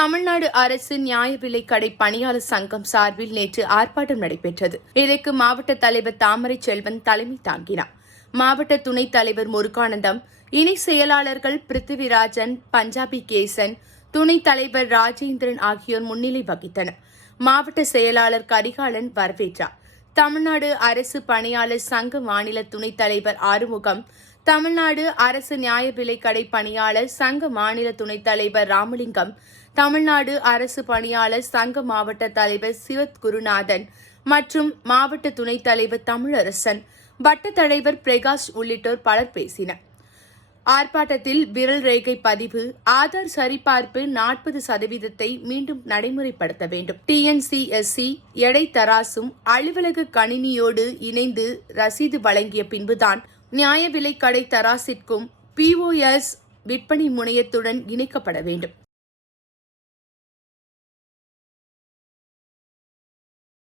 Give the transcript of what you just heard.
தமிழ்நாடு அரசு நியாய விலைக் கடை பணியாளர் சங்கம் சார்பில் நேற்று ஆர்ப்பாட்டம் நடைபெற்றது. இதற்கு மாவட்ட தலைவர் தாமரை செல்வன் தலைமை தாங்கினார். மாவட்ட துணைத் தலைவர் முருகானந்தம், இணை செயலாளர்கள் பிருத்திவிராஜன், பஞ்சாபி கேசன், துணைத் தலைவர் ராஜேந்திரன் ஆகியோர் முன்னிலை வகித்தனர். மாவட்ட செயலாளர் கரிகாலன் வரவேற்றார். தமிழ்நாடு அரசு பணியாளர் சங்க மாநில துணைத் தலைவர் ஆறுமுகம், தமிழ்நாடு அரசு நியாய விலைக் கடை பணியாளர் சங்க மாநில துணைத் தலைவர் ராமலிங்கம், தமிழ்நாடு அரசு பணியாளர் சங்க மாவட்ட தலைவர் சிவகுருநாதன் மற்றும் மாவட்ட துணைத் தலைவர் தமிழரசன், வட்ட தலைவர் பிரகாஷ் உள்ளிட்டோர் பலர் பேசினர். ஆர்ப்பாட்டத்தில் விரல் ரேகை பதிவு, ஆதார் சரிபார்ப்பு 40% மீண்டும் நடைமுறைப்படுத்த வேண்டும். TNCSC எடை தராசும் அலுவலக கணினியோடு இணைந்து ரசீது வழங்கிய பின்புதான் நியாய விலைக் கடை தராசிற்கும் POS விற்பனை முனையத்துடன் இணைக்கப்பட வேண்டும்.